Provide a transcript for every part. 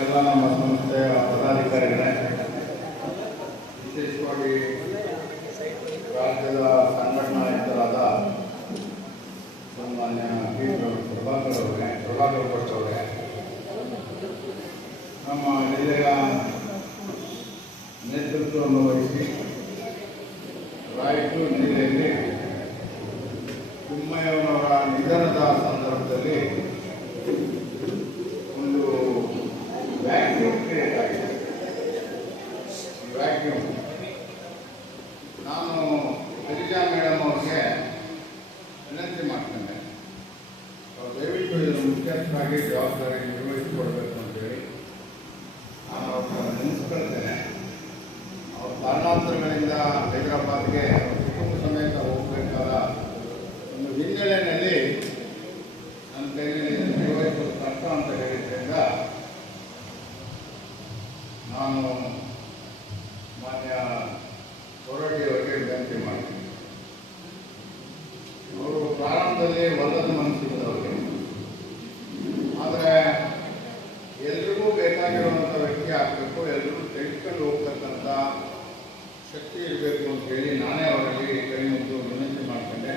ಎಲ್ಲ ನಮ್ಮ ಸಂಸ್ಥೆಯ ಪದಾಧಿಕಾರಿಗಳೇ, ವಿಶೇಷವಾಗಿ ರಾಜ್ಯದ ಸಂಘಟನಾಯುಕ್ತರಾದ ಸನ್ಮಾನ್ಯ ಪ್ರಭಾಕರ್ ಭಟ್ ಅವರೇ, ನಮ್ಮ ಜಿಲ್ಲೆಯ ನೇತೃತ್ವವನ್ನು ವಹಿಸಿ ರಾಯಚೂರು ಜಿಲ್ಲೆಯಲ್ಲಿ ತಿಮ್ಮಯ್ಯನವರ ನಿಧನದ ಸಂದರ್ಭದಲ್ಲಿ ಒಂದು ವ್ಯಾಕ್ಯೂಮ್ ಕ್ರಿಯೇಟ್ ಆಗಿದೆ. ವ್ಯಾಕ್ಯೂಮ್ ನಾನು ಗಿರಿಜಾ ಮೇಡಮ್ ಅವ್ರಿಗೆ ವಿನಂತಿ ಮಾಡ್ತೇನೆ, ಅವ್ರು ದಯವಿಟ್ಟು ಇದನ್ನು ಮುಖ್ಯಸ್ಥರಾಗಿ ಜವಾಬ್ದಾರಿ ನಿರ್ವಹಿಸಿಕೊಡ್ಬೇಕು ಅಂತೇಳಿ ನಾನು ಅವ್ರನ್ನ ನೆನೆಸ್ಕೊಳ್ತೇನೆ. ಅವ್ರ ಕಾರಣಾಂತರಗಳಿಂದ ಹೈದರಾಬಾದ್ಗೆ ಕುಟುಂಬ ಸಮೇತ ಹೋಗಬೇಕಾದ ಒಂದು ಹಿನ್ನೆಲೆಯಲ್ಲಿ ನನ್ನ ಕೈಯಲ್ಲಿ ನಿರ್ವಹಿಸಲು ಕಷ್ಟ ಅಂತ ಹೇಳಿದ್ರಿಂದ ನಾನು ಮಾನ್ಯ ಹೊರಡಿಯವರಿಗೆ ವಿನಂತಿ ಮಾಡ್ತೀನಿ. ಅವರು ಪ್ರಾರಂಭದಲ್ಲಿ ಒಲ್ಲದ ಮನಸ್ಸಿದ್ದವರಿಗೆ, ಆದರೆ ಎಲ್ರಿಗೂ ಬೇಕಾಗಿರುವಂಥ ವ್ಯಕ್ತಿ ಆಗಬೇಕು, ಎಲ್ರಿಗೂ ತೆಗೆದುಕೊಂಡು ಹೋಗ್ತಕ್ಕಂಥ ಶಕ್ತಿ ಇರಬೇಕು ಅಂತೇಳಿ ನಾನೇ ಅವರಲ್ಲಿ ಕೈ ಮುಗಿದು ವಿನಂತಿ ಮಾಡ್ಕೊಂಡೆ.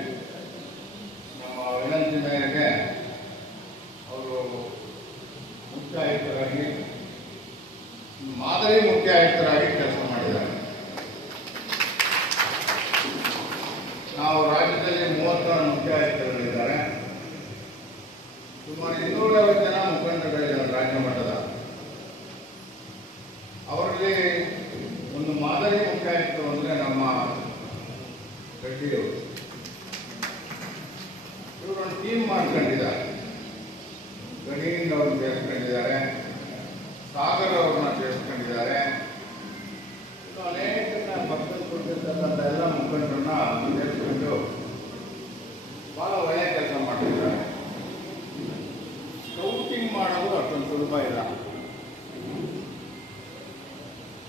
ನಮ್ಮ ವಿನಂತಿ ಮೇರೆಗೆ ಅವರು ಮುಖ್ಯ ಆಯುಕ್ತರಾಗಿ, ಮಾದರಿ ಮುಖ್ಯ ಆಯುಕ್ತರಾಗಿ ಕೆಲಸ ಮಾಡಿದ್ದಾರೆ. ನಾವು ರಾಜ್ಯದಲ್ಲಿ 30 ಮುಖ್ಯ ಆಯುಕ್ತರುಗಳಿದ್ದಾರೆ, ಸುಮಾರು 250 ಜನ ಮುಖಂಡರುಗಳಿದ್ದಾರೆ ರಾಜ್ಯ ಮಟ್ಟದ. ಅವರಲ್ಲಿ ಒಂದು ಮಾದರಿ ಮುಖ್ಯ ಆಯುಕ್ತರು ಅಂದರೆ ನಮ್ಮ ರೆಡ್ಡಿಯವರು. ಇವರೊಂದು ಟೀಮ್ ಮಾಡ್ಕೊಂಡಿದ್ದಾರೆ. ಗಣಿಯಿಂದ ಅವ್ರನ್ನ ಸೇರಿಸ್ಕೊಂಡಿದ್ದಾರೆ, ಸಾಗರ್ ಅವ್ರನ್ನ ಸೇರಿಸ್ಕೊಂಡಿದ್ದಾರೆ, ಅನೇಕ ಪಕ್ಷದ ಕೊಟ್ಟಿರ್ತಕ್ಕಂಥ ಎಲ್ಲ ಮುಖಂಡರನ್ನ ಸೇರಿಸ್ಕೊಂಡು ಭಾಳ ಒಳ್ಳೆಯ ಕೆಲಸ ಮಾಡ್ತಿದ್ದಾರೆ. ಸ್ಕೌಟಿಂಗ್ ಮಾಡೋದು ಅಷ್ಟೊಂದು ಸುಲಭ ಇಲ್ಲ.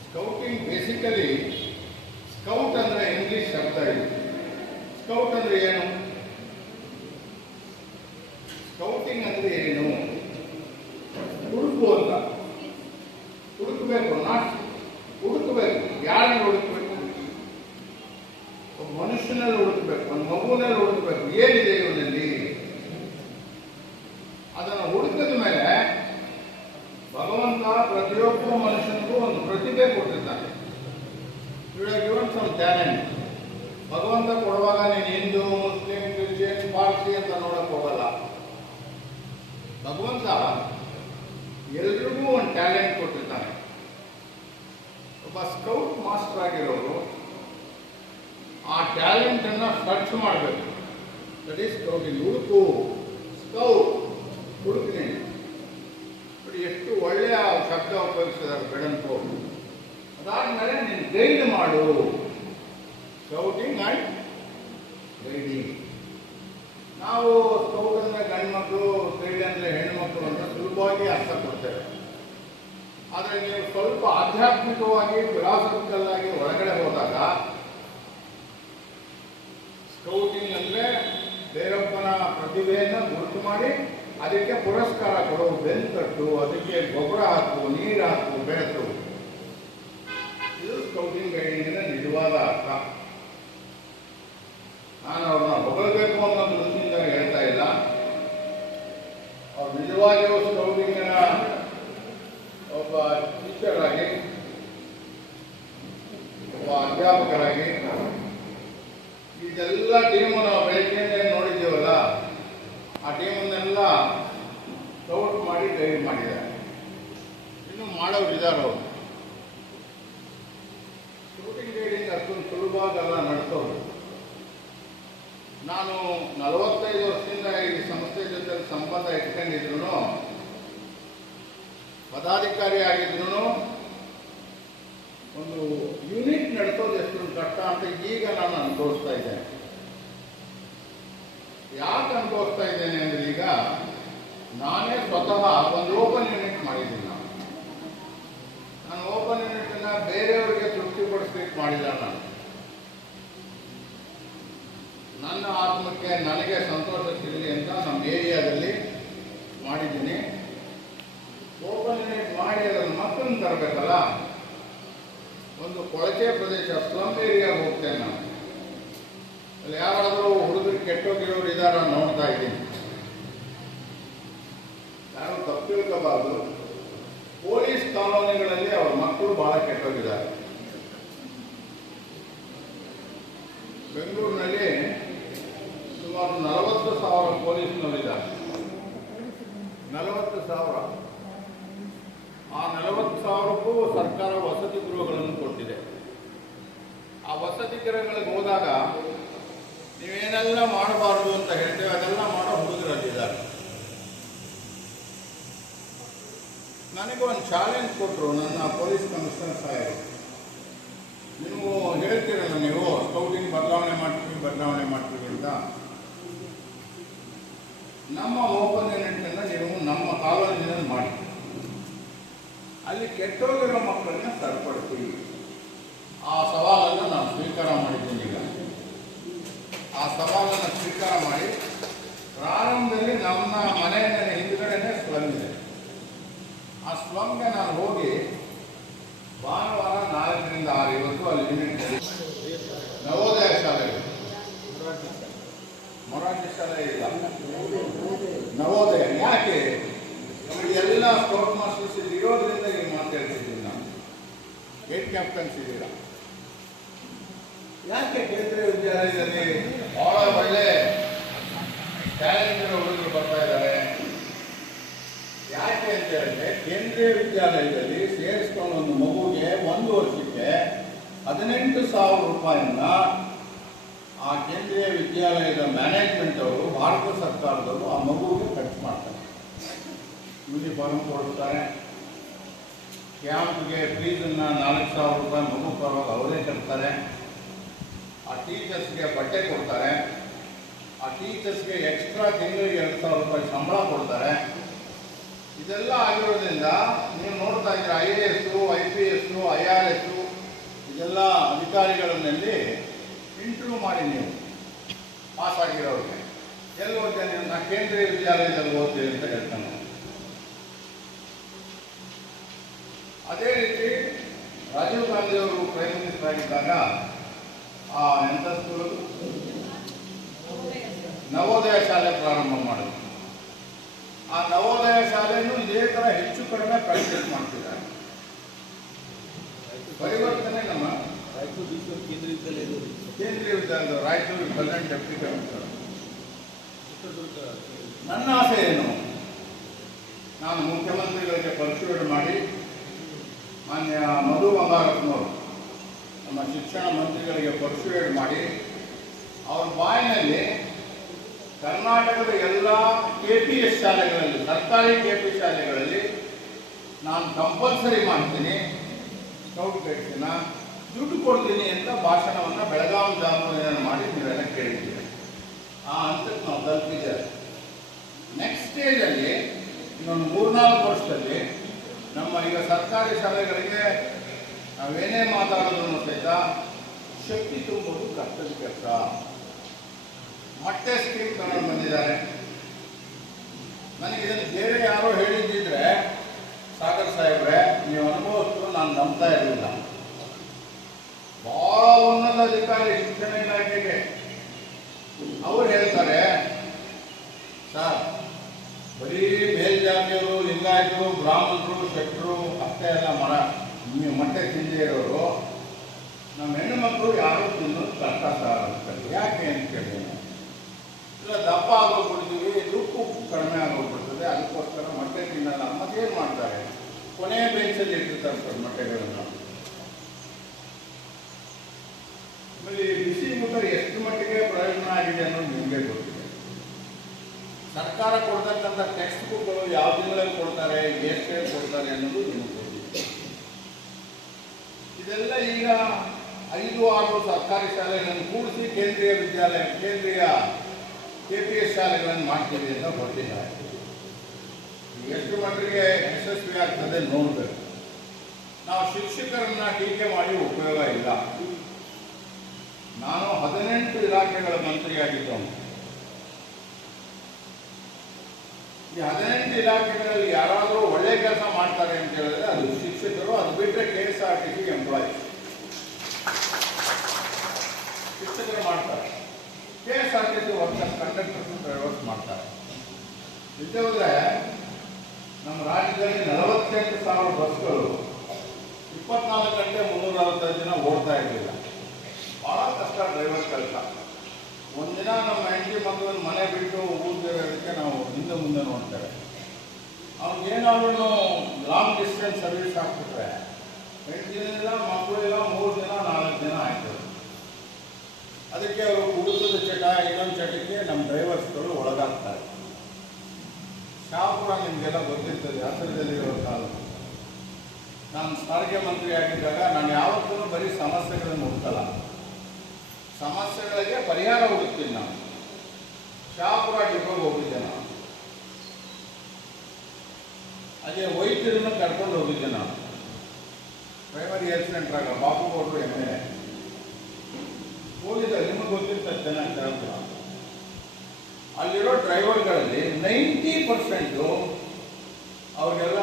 ಸ್ಕೌಟಿಂಗ್ ಬೇಸಿಕಲಿ, ಸ್ಕೌಟ್ ಅಂದರೆ ಇಂಗ್ಲಿಷ್ ಶಬ್ದ ಇದೆ. ಸ್ಕೌಟ್ ಅಂದರೆ ಏನು? ಸ್ಕೌಟಿಂಗ್ ಅಂದರೆ ಏನು? ಹುಡುಕು ಅಂತ. ಹುಡುಕಬೇಕು, ನಾಟ್ ಹುಡುಕಬೇಕು. ಯಾರನ್ನು ಹುಡುಕಬೇಕು? ಒಬ್ಬ ಮನುಷ್ಯನಲ್ಲಿ ಹುಡುಕಬೇಕು, ಒಂದು ಮಗುವಿನಲ್ಲಿ ಹುಡುಕಬೇಕು. ಏನಿದೆ ಇವನಲ್ಲಿ? ಅದನ್ನು ಹುಡುಕಿದ ಮೇಲೆ ಭಗವಂತ ಪ್ರತಿಯೊಬ್ಬ ಮನುಷ್ಯನಿಗೂ ಒಂದು ಪ್ರತಿಭೆ ಕೊಟ್ಟಿದ್ದಾನೆ. Given some talent. ಭಗವಂತ ಕೊಡುವಾಗ ನೀನು ಹಿಂದೂ, ಮುಸ್ಲಿಂ, ಕ್ರಿಶ್ಚಿಯನ್, ಪಾರ್ಸಿ ಅಂತ ನೋಡಕ್ ಹೋಗಲ್ಲ. ಭಗವಂತ ಎಲ್ರಿಗೂ ಒಂದು ಟ್ಯಾಲೆಂಟ್ ಕೊಟ್ಟಿದ್ದಾನೆ. ಒಬ್ಬ ಸ್ಕೌಟ್ ಮಾಸ್ಟರ್ ಆಗಿರೋರು ಆ ಟ್ಯಾಲೆಂಟ್ ಅನ್ನ ಸರ್ಚ್ ಮಾಡಬೇಕು. That is scouting. ಹುಡುಕು, ಸ್ಕೌಟ್, ಹುಡುಕ್ತೀನಿ. ಎಷ್ಟು ಒಳ್ಳೆಯ ಶಬ್ದ ಉಪಯೋಗಿಸಿದ್ದಾರೆ ಬೆಳಂತು. ಅದಾದ್ಮೇಲೆ ನೀನು ಗೈಡ್ ಮಾಡು. Scouting and guiding. ನಾವು ಸ್ಕೌಟ್ ಅಂದರೆ ಗಂಡು ಮಕ್ಕಳು, ಗೈಡ್ ಅಂದರೆ ಹೆಣ್ಮಕ್ಳು ಅಂತ ಸುಲಭವಾಗಿ ಅರ್ಥ ಕೊಡ್ತೇವೆ. ಆದರೆ ನೀವು ಸ್ವಲ್ಪ ಆಧ್ಯಾತ್ಮಿಕವಾಗಿ, ಫಿಲಾಸಫಿಕಲ್ ಆಗಿ ಒಳಗಡೆ ಹೋದಾಗ ಸ್ಕೌಟಿಂಗ್ ಅಂದರೆ ಬೇರೊಬ್ಬನ ಪ್ರತಿಭೆಯನ್ನು ಗುರುತು ಮಾಡಿ ಅದಕ್ಕೆ ಪುರಸ್ಕಾರ ಕೊಡು, ಬೆನ್ನು ತಟ್ಟು, ಅದಕ್ಕೆ ಗೊಬ್ಬರ ಹಾಕು, ನೀರು ಹಾಕು, ಬೆಳೆಸು. ಇದು ಸ್ಕೌಟಿಂಗ್ ಗೈಡಿಂಗಿನ ನಿಜವಾದ ಅರ್ಥ. ನಾನು ಅವ್ರನ್ನ ಹೊಗಳಬೇಕು ಅನ್ನೋ ದೃಷ್ಟಿಯಿಂದ ಹೇಳ್ತಾ ಇಲ್ಲ. ಅವ್ರು ನಿಜವಾಗಿಯೂ ಸ್ಕೌಟಿಂಗಿನ ಒಬ್ಬ ಟೀಚರ್ ಆಗಿ, ಒಬ್ಬ ಅಧ್ಯಾಪಕರಾಗಿ ಇದೆಲ್ಲ ಟೀಮು ನಾವು ಬೆಳಗ್ಗೆಯಿಂದ ನೋಡಿದ್ದೀವಲ್ಲ, ಆ ಟೀಮನ್ನೆಲ್ಲ ಸ್ಕೌಟ್ ಮಾಡಿ ಗೈಡ್ ಮಾಡಿದ್ದಾರೆ. ಇನ್ನು ಮಾಡೋರು ಇದ್ದಾರೆ. ಅವರು ಸ್ಕೌಟಿಂಗ್ ಗೈಡಿಂಗ್ ಅಷ್ಟೊಂದು ಸುಲಭವಾಗಲ್ಲ ನಡೆಸೋರು. ನಾನು 45 ವರ್ಷದಿಂದ ಈ ಸಂಸ್ಥೆ ಜೊತೆ ಸಂಬಂಧ ಇಟ್ಕೊಂಡಿದ್ರು, ಪದಾಧಿಕಾರಿ ಆಗಿದ್ರು, ಒಂದು ಯೂನಿಟ್ ನಡೆಸೋದು ಎಷ್ಟೊಂದು ಕಷ್ಟ ಅಂತ ಈಗ ನಾನು ಅನುಭವಿಸ್ತಾ ಇದ್ದೇನೆ. ಯಾಕೆ ಅನುಭವಿಸ್ತಾ ಇದ್ದೇನೆ ಅಂದರೆ, ಈಗ ನಾನೇ ಸ್ವತಃ ಒಂದು ಓಪನ್ ಯೂನಿಟ್ ಮಾಡಿದ್ದೀನಿ. ನಾನು ಓಪನ್ ಯೂನಿಟ್ ಅನ್ನ ಬೇರೆಯವರಿಗೆ ತೃಪ್ತಿಪಡಿಸ್ಲಿಕ್ಕೆ ಮಾಡಿಲ್ಲ. ನನ್ನ ಆತ್ಮಕ್ಕೆ ನನಗೆ ಸಂತೋಷ ಸಿಗಲಿ ಅಂತ ನಮ್ಮ ಏರಿಯಾದಲ್ಲಿ ಮಾಡಿದ್ದೀನಿ. ಹುಡುಗನ ತರಬೇಕಲ್ಲ. ಒಂದು ಕೊಳಚೆ ಪ್ರದೇಶ ಸ್ಲಮ್ ಏರಿಯಾಗೆ ಹೋಗ್ತೇನೆ ನಾನು. ಅಲ್ಲಿ ಯಾರಾದರೂ ಹುಡುಗರು ಕೆಟ್ಟೋಗಿರೋರು ಇದಾರ ನೋಡ್ತಾ ಇದ್ದೀನಿ. ಯಾರು ತಪ್ಪು ತಿಳ್ಕೋಬಾರ್ದು. ಪೊಲೀಸ್ ಕಾಲೋನಿಗಳಲ್ಲಿ ಅವ್ರ ಮಕ್ಕಳು ಬಹಳ ಕೆಟ್ಟೋಗಿದ್ದಾರೆ. ಬೆಂಗಳೂರಿನಲ್ಲಿ ಸುಮಾರು 40,000 ಪೊಲೀಸ್ನವರಿದ್ದಾರೆ. 40,000. ಆ 40,000ಕ್ಕೂ ಸರ್ಕಾರ ವಸತಿ ಗೃಹಗಳನ್ನು ಕೊಟ್ಟಿದೆ. ಆ ವಸತಿ ಗೃಹಗಳಿಗೆ ಹೋದಾಗ ನೀವೇನೆಲ್ಲ ಮಾಡಬಾರ್ದು ಅಂತ ಹೇಳ್ತೇವೆ, ಅದೆಲ್ಲ ಮಾಡೋ ಹುಡುಗರಲ್ಲಿದ್ದಾರೆ. ನನಗೆ ಒಂದು ಚಾಲೆಂಜ್ ಕೊಟ್ಟರು ನನ್ನ ಪೊಲೀಸ್ ಕಮಿಷನರ್ ಸಾಹೇಬರು. ನೀವು ಹೇಳ್ತೀರಲ್ಲ, ನೀವು ಸ್ಕೌಟಿಂಗ್ ಬದಲಾವಣೆ ಮಾಡ್ತೀವಿ ಅಂತ. ನಮ್ಮ ಓಪನ್ ಯೂನಿಟ್ನಿಂದ ನೀವು ನಮ್ಮ ಕಾಲೇಜಿನಲ್ಲಿ ಮಾಡಿ ಅಲ್ಲಿ ಕೆಟ್ಟೋಗಿರೋ ಮಕ್ಕಳನ್ನ ಸರಿಪಡಿಸಿ. ಆ ಸವಾಲನ್ನು ನಾನು ಸ್ವೀಕಾರ ಮಾಡಿದ್ದೀನಿ. ಈಗ ಆ ಸವಾಲನ್ನು ಸ್ವೀಕಾರ ಮಾಡಿ ಪ್ರಾರಂಭದಲ್ಲಿ ನಮ್ಮ ಮನೆಯ ಹಿಂದುಗಡೆನೇ ಸ್ಲಮ್ ಇದೆ. ಆ ಸ್ಲಮ್ಗೆ ನಾನು ಹೋಗಿ ಭಾನುವಾರ 4ರಿಂದ 6 ಇವತ್ತು ಅಲ್ಲಿ ಯೂನಿಟ್ ನವೋದಯ ಶಾಲೆಗಳು, ಮೊರಾರ್ಜಿ ಶಾಲೆ ಇಲ್ಲ, ನವೋದಯ. ಯಾಕೆ ಎಲ್ಲ ಸ್ಕೌಟ್ ಮಾಸ್ಟರ್ಸ್ ಇರೋದ್ರಿಂದ ಈಗ ಮಾತಾಡ್ತಿದ್ದೀನಿ ನಾನು. ಗೇಟ್ ಕ್ಯಾಪ್ಟನ್ಸ್ ಇದ್ದೀರಾ. ಯಾಕೆ ಕೇಂದ್ರೀಯ ವಿದ್ಯಾಲಯದಲ್ಲಿ ಬಹಳ ಒಳ್ಳೆ ಟ್ಯಾಲೆಂಟೆಡ್ ಹುಡುಗರು ಬರ್ತಾ ಇದ್ದಾರೆ? ಯಾಕೆ ಅಂತ ಹೇಳಿದ್ರೆ, ಕೇಂದ್ರೀಯ ವಿದ್ಯಾಲಯದಲ್ಲಿ ಸೇರಿಸ್ಕೊಂಡು ಒಂದು ಮಗುಗೆ 1 ವರ್ಷಕ್ಕೆ 18,000 ರೂಪಾಯಿಯನ್ನ ಆ ಕೇಂದ್ರೀಯ ವಿದ್ಯಾಲಯದ ಮ್ಯಾನೇಜ್ಮೆಂಟ್ ಅವರು, ಭಾರತ ಸರ್ಕಾರದವರು ಆ ಮಗುವಿಗೆ ಖರ್ಚು ಮಾಡ್ತಾರೆ. ಯೂನಿಫಾರ್ಮ್ ಕೊಡ್ತಾರೆ, ಕ್ಯಾಂಪ್ಗೆ ಫೀಸನ್ನು 4,000 ರೂಪಾಯಿ ಮಗು ಪರವಾಗಿ ಅವರೇ ಕಟ್ತಾರೆ. ಆ ಟೀಚರ್ಸ್ಗೆ ಬಟ್ಟೆ ಕೊಡ್ತಾರೆ. ಆ ಟೀಚರ್ಸ್ಗೆ ಎಕ್ಸ್ಟ್ರಾ ತಿಂಗಳಿಗೆ 2,000 ರೂಪಾಯಿ ಸಂಬಳ ಕೊಡ್ತಾರೆ. ಇದೆಲ್ಲ ಆಗಿರೋದ್ರಿಂದ ನೀವು ನೋಡ್ತಾ ಇದ್ದೀರ, IAS, IPS, IRS ಇದೆಲ್ಲ ಅಧಿಕಾರಿಗಳಲ್ಲಿ ಇಂಟರ್ವ್ಯೂ ಮಾಡಿ ನೀವು ಪಾಸ್ ಆಗಿರೋರಿಗೆ ಎಲ್ಲಿ ಓದ್ತೇನೆ, ನಾನು ಕೇಂದ್ರೀಯ ವಿದ್ಯಾಲಯದಲ್ಲಿ ಓದ್ತೀನಿ ಅಂತ ಹೇಳ್ತಾನೆ. ಅದೇ ರೀತಿ ರಾಜೀವ್ ಗಾಂಧಿ ಅವರು ಪ್ರೈಮ್ ಮಿನಿಸ್ಟರ್ ಆಗಿದ್ದಾಗ ಆ ಎಂಥ ಸ್ಕೂಲು ನವೋದಯ ಶಾಲೆ ಪ್ರಾರಂಭ ಮಾಡಿದ್ರು. ಆ ನವೋದಯ ಶಾಲೆಯನ್ನು ಇದೇ ಥರ ಹೆಚ್ಚು ಕಡಿಮೆ ಪ್ರಾಕ್ಟೀಸ್ ಮಾಡ್ತಿದ್ದಾರೆ. ಪರಿವರ್ತನೆ ನಮ್ಮ ಕೇಂದ್ರೀಯ ವಿದ್ಯಾಲಯ ರಾಯಚೂರು ಪ್ರೆಸೆಂಟ್ ಡೆಪ್ಟಿ ಕಮಿಷನರ್. ನನ್ನ ಆಸೆ ಏನು, ನಾನು ಮುಖ್ಯಮಂತ್ರಿಗಳಿಗೆ ಪರ್ಸ್ಯೂಡ್ ಮಾಡಿ, ಮಾನ್ಯ ಮಧು ಬಂಗಾರಪ್ಪನವರು ನಮ್ಮ ಶಿಕ್ಷಣ ಮಂತ್ರಿಗಳಿಗೆ ಪರ್ಸ್ಯೂಡ್ ಮಾಡಿ, ಅವ್ರ ಬಾಯಿನಲ್ಲಿ ಕರ್ನಾಟಕದ ಎಲ್ಲ KPS ಶಾಲೆಗಳಲ್ಲಿ, ಸರ್ಕಾರಿ KP ಶಾಲೆಗಳಲ್ಲಿ ನಾನು ಕಂಪಲ್ಸರಿ ಮಾಡ್ತೀನಿ, ಸ್ಕೌಟ್ ಗೈಡ್ಸಿನ ದುಡ್ಡು ಕೊಡ್ತೀನಿ ಅಂತ ಭಾಷಣವನ್ನು ಬೆಳಗಾವಿ ಜಾಮೂರಿನಲ್ಲಿ ಮಾಡಿ ನೀವೆಲ್ಲ ಕೇಳಿದ್ದೀರಿ. ಆ ಹಂತಕ್ಕೆ ನಾವು ತಲುಪಿದ್ದೇವೆ. ನೆಕ್ಸ್ಟ್ ಸ್ಟೇಜಲ್ಲಿ ಇನ್ನೊಂದು 3-4 ವರ್ಷದಲ್ಲಿ ನಮ್ಮ ಈಗ ಸರ್ಕಾರಿ ಶಾಲೆಗಳಿಗೆ ನಾವೇನೇ ಮಾತಾಡೋದನ್ನು ಸಹಿತ ಶಕ್ತಿ ತುಂಬುವುದು ಕಷ್ಟದ ಕೆಲಸ. ಮೊಟ್ಟೆ ಸ್ಕೀಮ್ ತಗೊಂಡು ಬಂದಿದ್ದಾರೆ. ನನಗೆ ಇದನ್ನು ಬೇರೆ ಯಾರೋ ಹೇಳಿದ್ದಿದ್ರೆ, ಸಾಗರ್ ಸಾಹೇಬ್ರೆ ನೀವು ಅನುಭವಿಸ್ತು, ನಾನು ನಂಬ್ತಾ ಇರಲಿಲ್ಲ. ಬಹಳ ಉನ್ನತ ಅಧಿಕಾರಿ ಶಿಕ್ಷಣ ಇಲಾಖೆಗೆ ಅವ್ರು ಹೇಳ್ತಾರೆ, ಸರ್ ಬರೀ ಮೇಲ್ಜಾತಿಯವರು, ಲಿಂಗಾಯತರು, ಬ್ರಾಹ್ಮಣರು, ಶೆಟ್ಟರು ಅಷ್ಟೇ ಎಲ್ಲ ನೀವು ಮೊಟ್ಟೆ ತಿಂದೇ ಇರೋರು, ನಮ್ಮ ಹೆಣ್ಣು ಮಕ್ಕಳು ಯಾರು ತಿನ್ನೋದು ಕಷ್ಟ ಸರ್. ಯಾಕೆ ಅಂತ ಕೇಳಿ, ಇಲ್ಲ ದಪ್ಪ ಆಗೋಗ್ಬಿಡ್ತೀವಿ, ಉಪ್ಪು ಕಡಿಮೆ ಆಗೋಗ್ಬಿಡ್ತದೆ, ಅದಕ್ಕೋಸ್ಕರ ಮೊಟ್ಟೆ ತಿನ್ನಲ್ಲ. ಮತ್ತೇನು ಮಾಡ್ತಾರೆ, ಕೊನೆಯ ಬೆಂಚಲ್ಲಿ ಇಟ್ಟಿರ್ತಾರೆ ಸರ್ ಮೊಟ್ಟೆಗಳನ್ನು. ಆಮೇಲೆ ಬಿಸಿ ಊಟ ಎಷ್ಟು ಮಟ್ಟಿಗೆ ಪ್ರಯೋಜನ ಆಗಿದೆ ಅನ್ನೋದು ನಿಮಗೆ ಗೊತ್ತಿದೆ. ಸರ್ಕಾರ ಕೊಡ್ತಕ್ಕಂಥ ಟೆಕ್ಸ್ಟ್ ಬುಕ್ಗಳು ಯಾವ ತಿಂಗಳಲ್ಲಿ ಕೊಡ್ತಾರೆ, ಎಷ್ಟು ಕೊಡ್ತಾರೆ ಅನ್ನೋದು ನಿಮಗೆ ಗೊತ್ತಿದೆ. ಇದೆಲ್ಲ ಈಗ 5-6 ಸರ್ಕಾರಿ ಶಾಲೆಗಳನ್ನು ಕೂಡಿಸಿ ಕೇಂದ್ರೀಯ ವಿದ್ಯಾಲಯ, ಕೇಂದ್ರೀಯ KPS ಶಾಲೆಗಳನ್ನು ಮಾಡ್ತೀವಿ ಅಂತ ಹೊರಟಿದ್ದಾರೆ. ಎಷ್ಟು ಮಟ್ಟಿಗೆ ಯಶಸ್ವಿ ಆಗ್ತದೆ ನೋಡಬೇಕು. ನಾವು ಶಿಕ್ಷಕರನ್ನ ಟೀಕೆ ಮಾಡಿ ಉಪಯೋಗ ಇಲ್ಲ. ನಾನು 18 ಇಲಾಖೆಗಳ ಮಂತ್ರಿಯಾಗಿದ್ದವನು. ಈ 18 ಇಲಾಖೆಗಳಲ್ಲಿ ಯಾರಾದರೂ ಒಳ್ಳೆ ಕೆಲಸ ಮಾಡ್ತಾರೆ ಅಂತ ಹೇಳಿದ್ರೆ ಅದು ಶಿಕ್ಷಕರು, ಅದು ಬಿಟ್ಟರೆ KSRTC ಎಂಪ್ಲಾಯೀಸ್. ಶಿಕ್ಷಕರು ಮಾಡ್ತಾರೆ, KSRTC ವರ್ಕರ್ಸ್, ಕಂಡಕ್ಟರ್ಸ್, ಡ್ರೈವರ್ಸ್ ಮಾಡ್ತಾರೆ. ಇಲ್ಲದೆ ಹೋದರೆ ನಮ್ಮ ರಾಜ್ಯದಲ್ಲಿ 48,000 ಬಸ್ಗಳು 24 ಗಂಟೆ 365 ದಿನ ಓಡ್ತಾ ಇರಲಿಲ್ಲ. ಭಾಳ ಕಷ್ಟ ಡ್ರೈವರ್ ಕೆಲಸ. ಒಂದಿನ ನಮ್ಮ ಹೆಂಡತಿ ಮಕ್ಕಳನ್ನ ಮನೆ ಬಿಟ್ಟು ಊರಿಗೆ ನಾವು ಹಿಂದೆ ಮುಂದೆ ನೋಡ್ತೇವೆ. ಅವ್ನಿಗೇನಾದ್ರೂ ಲಾಂಗ್ ಡಿಸ್ಟೆನ್ಸ್ ಸರ್ವಿಸ್ ಹಾಕ್ಬಿಟ್ರೆ 8 ದಿನ ಇಲ್ಲ, ಮಕ್ಕಳಿಲ್ಲ, 3 ದಿನ 4 ದಿನ ಆಯ್ತು. ಅದಕ್ಕೆ ಅವರು ಕುಡಿತದ ಚಟ, ಇನ್ನೊಂದು ಚಟಕ್ಕೆ ನಮ್ಮ ಡ್ರೈವರ್ಸ್ಗಳು ಒಳಗಾಗ್ತಾರೆ. ಶಾಪುರ ನಿಮಗೆಲ್ಲ ಗೊತ್ತಿರ್ತದೆ, ಹತ್ತಿರದಲ್ಲಿರೋ ತಾಲೂಕು. ನಾನು ಸಾರಿಗೆ ಮಂತ್ರಿ ಆಗಿದ್ದಾಗ ನಾನು ಯಾವತ್ತೂ ಬರೀ ಸಮಸ್ಯೆಗಳನ್ನು ಹುಡುಕಲ್ಲ, ಸಮಸ್ಯೆಗಳಿಗೆ ಪರಿಹಾರ ಹುಡುಕ್ತೀನಿ. ನಾನು ಶಾಪುರ ಡಿಪೋಗೆ ಹೋಗಿದ್ದೆ, ನಾನು ಅದೇ ವೈದ್ಯರನ್ನು ಕರ್ಕೊಂಡು ಹೋಗಿದ್ದೆ. ನಾನು ಪ್ರೈಮರಿ ಹೆಲ್ತ್ ಸೆಂಟ್ರಾಗ ಬಾಪುಗೌಡರು MLA ಹೋಗಿದ್ದೆ. ನಿಮಗೆ ಗೊತ್ತಿರ್ತದೆ ಚೆನ್ನಾಗಿ ಶಾಪುರ. ಅಲ್ಲಿರೋ ಡ್ರೈವರ್ಗಳಲ್ಲಿ 90% ಅವ್ರಿಗೆಲ್ಲ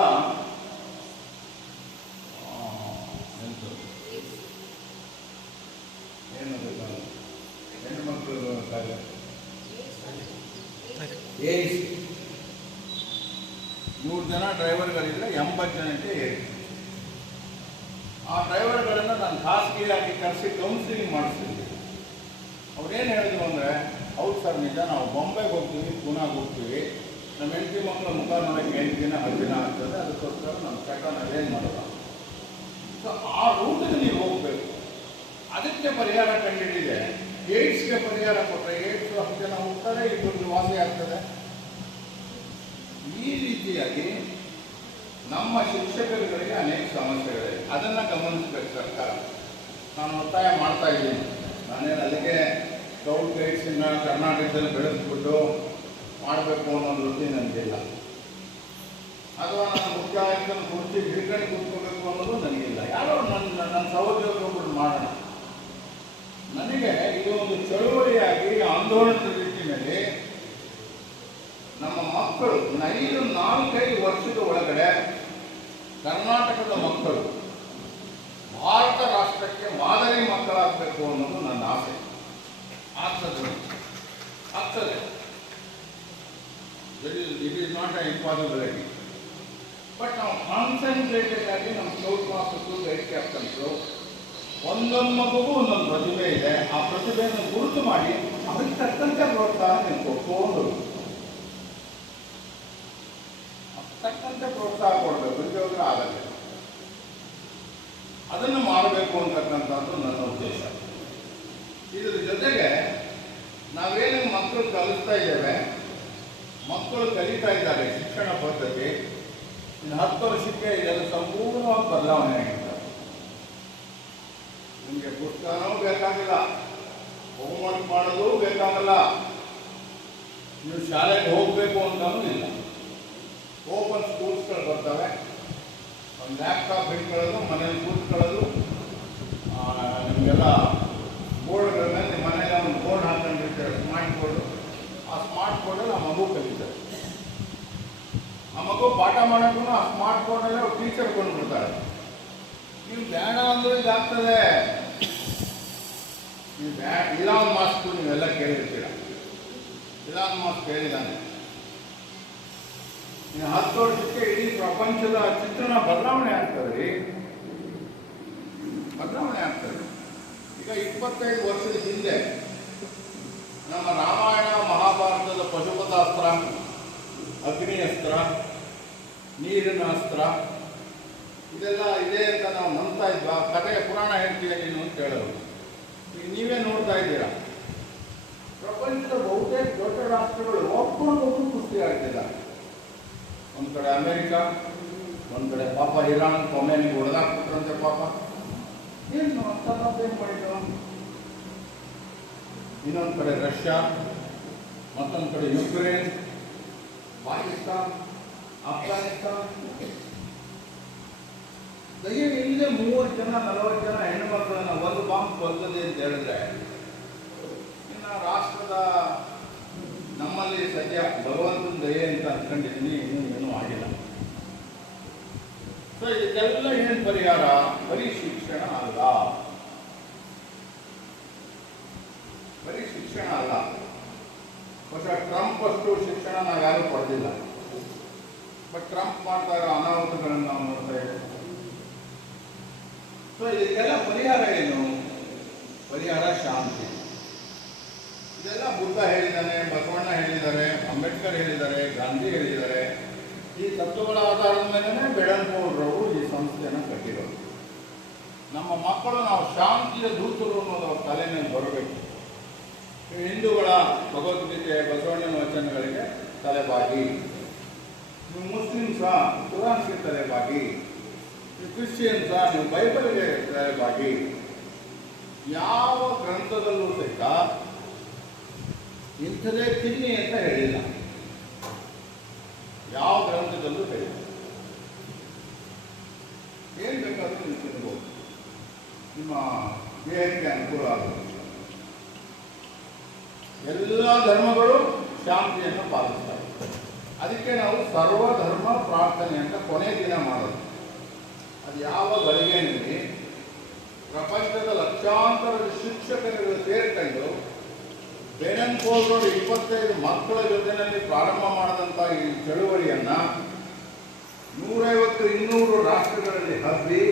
ಏನು ಹೆಣ್ಣುಮಕ್ಕಳು ಕಾಯಿಲೆ, ಏಡ್ಸ್. 100 ಜನ ಡ್ರೈವರ್ಗಳಿದ್ರೆ 80 ಜನಕ್ಕೆ ಏಡ್ಸ್. ಆ ಡ್ರೈವರ್ಗಳನ್ನು ನಾನು ಖಾಸಗಿಯಾಗಿ ಕರೆಸಿ ಕೌನ್ಸಿಲಿಂಗ್ ಮಾಡಿಸ್ತಿದ್ದೆ. ಅವ್ರೇನು ಹೇಳಿದ್ರು ಅಂದರೆ, ಹೌದು ಸರ್, ನಿಜ, ನಾವು ಬಾಂಬೆಗೆ ಹೋಗ್ತೀವಿ, ಪೂನಾಗೆ ಹೋಗ್ತೀವಿ, ನಮ್ಮ ಹೆಂಡತಿ ಮಕ್ಕಳ ಮುಖ ನೋಡೋಕ್ಕೆ 8 ದಿನ 10 ದಿನ ಆಗ್ತದೆ, ಅದಕ್ಕೋಸ್ಕರ ನಮ್ಮ ಚಟ ನಾವೇನು ಮಾಡೋಲ್ಲ. ಸೊ ಆ ರೂಟಿಗೆ ನೀವು ಹೋಗಬೇಕು. ಅದಕ್ಕೆ ಪರಿಹಾರ ಕಂಡುಹಿಡಿದೆ. ಏಡ್ಸ್ಗೆ ಪರಿಹಾರ ಕೊಟ್ಟರೆ ಏಡ್ಸ್ 10 ಜನ ಹೋಗ್ತಾರೆ, ಇಬ್ಬರು ವಾಸಿ ಆಗ್ತದೆ. ಈ ರೀತಿಯಾಗಿ ನಮ್ಮ ಶಿಕ್ಷಕರುಗಳಿಗೆ ಅನೇಕ ಸಮಸ್ಯೆಗಳಿವೆ. ಅದನ್ನು ಗಮನಿಸಬೇಕು ಸರ್ಕಾರ. ನಾನು ಒತ್ತಾಯ ಮಾಡ್ತಾ ಇದ್ದೀನಿ. ನಾನೇನು ಅದಕ್ಕೆ ಸ್ಕೌಟ್ ಗೈಡ್ಸನ್ನು ಕರ್ನಾಟಕದಲ್ಲಿ ಬೆಳೆಸ್ಬಿಟ್ಟು ಮಾಡಬೇಕು ಅನ್ನೋ ವೃತ್ತಿ ನನಗಿಲ್ಲ, ಅಥವಾ ನಾನು ಮುಖ್ಯ ಆಯುಕ್ತನ ಕುರ್ಚಿ ಹಿಡ್ಕೊಂಡು ಕೂತ್ಕೋಬೇಕು ಅನ್ನೋದು ನನಗಿಲ್ಲ. ಯಾರೋ ನನ್ನ ಸಹೋದ್ಯೋಗಿಗಳು ಮಾಡೋಣ. ನನಗೆ ಇದು ಒಂದು ಚಳುವಳಿಯಾಗಿ ಆಂದೋಲನದ ರೀತಿಯಲ್ಲಿ ನಮ್ಮ ಮಕ್ಕಳು 4-5 ವರ್ಷದ ಒಳಗಡೆ ಕರ್ನಾಟಕದ ಮಕ್ಕಳು ಭಾರತ ರಾಷ್ಟ್ರಕ್ಕೆ ಮಾದರಿ ಮಕ್ಕಳಾಗಬೇಕು ಅನ್ನೋದು ನನ್ನ ಆಸೆ. ಆಗ್ತದೆ. It is not a impossibility. But ನಾವು ಕಾನ್ಸಂಟ್ರೇಟೆಡ್ ಆಗಿ ನಮ್ಮ ಸ್ಕೌಟ್ ಮಾಸ್ಟರ್ಸು, ಗೈಡ್ ಕ್ಯಾಪ್ಟನ್ಸು, ಒಂದೊಂದು ಮಗುಗೂ ಒಂದೊಂದು ಪ್ರತಿಭೆ ಇದೆ. ಆ ಪ್ರತಿಭೆಯನ್ನು ಗುರುತು ಮಾಡಿ ಅದಕ್ಕೆ ತಕ್ಕಂತೆ ಪ್ರೋತ್ಸಾಹ ನೀವು ಕೊಟ್ಕೊಂಡು ತಕ್ಕಂತೆ ಪ್ರೋತ್ಸಾಹ ಕೊಡಬೇಕು. ಉದ್ಯೋಗ ಆಗಲ್ಲ, ಅದನ್ನು ಮಾಡಬೇಕು ಅಂತಕ್ಕಂಥದ್ದು ನನ್ನ ಉದ್ದೇಶ. ಇದರ ಜೊತೆಗೆ ನಾವೇನು ಮಕ್ಕಳು ಕಲಿಸ್ತಾ ಇದ್ದೇವೆ, ಮಕ್ಕಳು ಕಲಿತಾ ಇದ್ದಾರೆ, ಶಿಕ್ಷಣ ಪದ್ಧತಿ ಇನ್ನು 10 ವರ್ಷಕ್ಕೆ ಇದೆಲ್ಲ ಸಂಪೂರ್ಣವಾಗಿ ಬದಲಾವಣೆ ಆಗಿರ್ತದೆ. ನಿಮಗೆ ಪುಸ್ತಕನೂ ಬೇಕಾಗಿಲ್ಲ, ಹೋಮ್ವರ್ಕ್ ಮಾಡೋದು ಬೇಕಾಗಲ್ಲ, ನೀವು ಶಾಲೆಗೆ ಹೋಗಬೇಕು ಅಂತಲೂ ಇಲ್ಲ. ಓಪನ್ ಸ್ಕೂಲ್ಸ್ಗಳು ಬರ್ತವೆ. ಒಂದು ಲ್ಯಾಪ್ಟಾಪ್ ಇಟ್ಕೊಳ್ಳೋದು, ಮನೇಲಿ ಕೂತ್ಕೊಳ್ಳೋದು, ನಿಮಗೆಲ್ಲ ಬೋರ್ಡ್ಗಳ ಮೇಲೆ ಮನೇಲಿ ಒಂದು ಬೋರ್ಡ್ ಹಾಕೊಂಡಿರ್ತಾರೆ, ಸ್ಮಾರ್ಟ್ ಬೋರ್ಡು. ಆ ಸ್ಮಾರ್ಟ್ ಬೋರ್ಡಲ್ಲಿ ಆ ಮಗು ಕಲಿತಾರೆ. ಆ ಮಗು ಪಾಠ ಮಾಡೋಕ್ಕೂ ಆ ಸ್ಮಾರ್ಟ್ ಬೋರ್ಡಲ್ಲೇ ಅವ್ರು ಟೀಚರ್ ಕೊಂಡ್ಬಿಡ್ತಾರೆ. ನೀವು ಬೇಡ ಅಂದ್ರೆ ಇದಾಗ್ತದೆ. ನೀವು ಇಲಾನ್ ಮಾಸ್ಕ್ ನೀವೆಲ್ಲ ಕೇಳಿರ್ತೀರ. ಇಲಾನ್ ಮಾಸ್ಕ್ ಕೇಳಿದ್ದಾನೆ, ಇನ್ನು 10 ವರ್ಷಕ್ಕೆ ಇಡೀ ಪ್ರಪಂಚದ ಚಿತ್ರಣ ಬದಲಾವಣೆ ಆಗ್ತದೆ ರೀ, ಬದಲಾವಣೆ ಆಗ್ತದೆ. ಈಗ 25 ವರ್ಷದ ಹಿಂದೆ ನಮ್ಮ ರಾಮಾಯಣ ಮಹಾಭಾರತದ ಪಶುಪತಾಸ್ತ್ರ, ಅಗ್ನಿ ಅಸ್ತ್ರ, ನೀರಿನ ಅಸ್ತ್ರ ಇದೆಲ್ಲ ಇದೆ ಅಂತ ನಾವು ನಂಬ್ತಾ ಇದ್ವಾ? ಕಥೆಯ ಪುರಾಣ ಹೇಳ್ತೀಯ ನೀನು ಅಂತ ಹೇಳೋದು. ಈಗ ನೀವೇ ನೋಡ್ತಾ ಇದ್ದೀರಾ, ಪ್ರಪಂಚದ ಬಹುತೇಕ ದೊಡ್ಡ ರಾಷ್ಟ್ರಗಳು ಒಬ್ಬರಿಗೊಬ್ಬರು ಕುಸ್ತಿ ಆಡ್ತಿದ್ದಾರೆ. ಒಂದು ಕಡೆ ಅಮೆರಿಕ, ಒಂದು ಕಡೆ ಪಾಪ ಇರಾನ್, ಕೊಮೆನಿಗೆ ಹೊಡೆದಾಕ್ಬಿಟ್ರಂತೆ ಪಾಪ. ಏನು ಅಂತೇನು ಮಾಡಿದ್ರು? ಇನ್ನೊಂದು ಕಡೆ ರಷ್ಯಾ, ಮತ್ತೊಂದು ಕಡೆ ಯುಕ್ರೇನ್, ಪಾಕಿಸ್ತಾನ್, ಅಫ್ಘಾನಿಸ್ತಾನ್. ಇಲ್ಲೇ 30 ಜನ 40 ಜನ ಹೆಣ್ಣುಮಕ್ಕಳನ್ನ ಒಂದು ಬಾಂಬ್ ಕೊಲ್ತದೆ ಅಂತ ಹೇಳಿದ್ರೆ, ಇನ್ನು ರಾಷ್ಟ್ರದ ನಮ್ಮಲ್ಲಿ ಸದ್ಯ ಭಗವಂತನ ದಯೆ ಅಂತ ಅಂದ್ಕೊಂಡಿದ್ದೀನಿ, ಇನ್ನೂ ಏನೂ ಆಗಿಲ್ಲ. ಸೊ ಇದಕ್ಕೆಲ್ಲ ಏನು ಪರಿಹಾರ? ಬರೀ ಶಿಕ್ಷಣ ಅಲ್ಲ, ಬರೀ ಶಿಕ್ಷಣ ಅಲ್ಲ. പക്ഷെ ಟ್ರಂಪ್ ಅಷ್ಟು ಶಿಕ್ಷಣ ನಾವ್ಯಾರು ಪಡೆದಿಲ್ಲ. ಬಟ್ ಟ್ರಂಪ್ ಮಾಡ್ತಾ ಇರೋ ಅನಾಹುತಗಳನ್ನು ನಾವು ನೋಡ್ತಾ ಇದ್ದೀವಿ. ಸೊ ಇದಕ್ಕೆಲ್ಲ ಪರಿಹಾರ ಏನು? ಪರಿಹಾರ ಶಾಂತಿ. ಇದೆಲ್ಲ ಬುದ್ಧ ಹೇಳಿದ್ದಾನೆ, ಬಸವಣ್ಣ ಹೇಳಿದ್ದಾರೆ, ಅಂಬೇಡ್ಕರ್ ಹೇಳಿದ್ದಾರೆ, ಗಾಂಧಿ ಹೇಳಿದ್ದಾರೆ. ಈ ತತ್ವಗಳ ಆಧಾರದ ಮೇಲೆ ಬೆಡನ್ಪೌಡ್ರವರು ಈ ಸಂಸ್ಥೆಯನ್ನು ಕಟ್ಟಿರೋರು. ನಮ್ಮ ಮಕ್ಕಳು ನಾವು ಶಾಂತಿಯ ದೂತರು ಅನ್ನೋದು ಅವ್ರ ತಲೆ ಮೇಲೆ ಬರಬೇಕು. ಹಿಂದೂಗಳ ಭಗವದ್ಗೀತೆ ಬಸವಣ್ಣನ ವಚನಗಳಿಗೆ ತಲೆಬಾಗಿ, ನೀವು ಮುಸ್ಲಿಮ್ಸ ಕುರಾನ್ಗೆ ತಲೆಬಾಗಿ, ನೀವು ಕ್ರಿಶ್ಚಿಯನ್ಸ ನೀವು ಬೈಬಲ್ಗೆ ತಲೆಬಾಗಿ. ಯಾವ ಗ್ರಂಥದಲ್ಲೂ ಸಹಿತ ಇಂಥದೇ ತಿನ್ನಿ ಅಂತ ಹೇಳಿಲ್ಲ. ಯಾವ ಗ್ರಂಥದಲ್ಲೂ ಹೇಳಿಲ್ಲ. ಏನು ಬೇಕಾದರೂ ನೀವು ತಿನ್ಬೋದು, ನಿಮ್ಮ ದೇಹಕ್ಕೆ ಅನುಕೂಲ ಆಗುತ್ತೆ. ಎಲ್ಲ ಧರ್ಮಗಳು ಶಾಂತಿಯನ್ನು ಪಾಲಿಸ್ತಾರೆ. ಅದಕ್ಕೆ ನಾವು ಸರ್ವಧರ್ಮ ಪ್ರಾರ್ಥನೆ ಅಂತ ಕೊನೆ ದಿನ ಮಾಡೋದು. ಅದು ಯಾವ ಗಳಿಗೆಯಲ್ಲಿ ಪ್ರಪಂಚದ ಲಕ್ಷಾಂತರ ಶಿಕ್ಷಕರುಗಳು ಸೇರಿಕೊಂಡು ಬೆಡನ್ಪೌಡ್ರವರು 25 ಮಕ್ಕಳ ಜೊತೆಯಲ್ಲಿ ಪ್ರಾರಂಭ ಮಾಡಿದಂಥ ಈ ಚಳುವಳಿಯನ್ನು 150-200 ರಾಷ್ಟ್ರಗಳಲ್ಲಿ ಹಬ್ಬಿ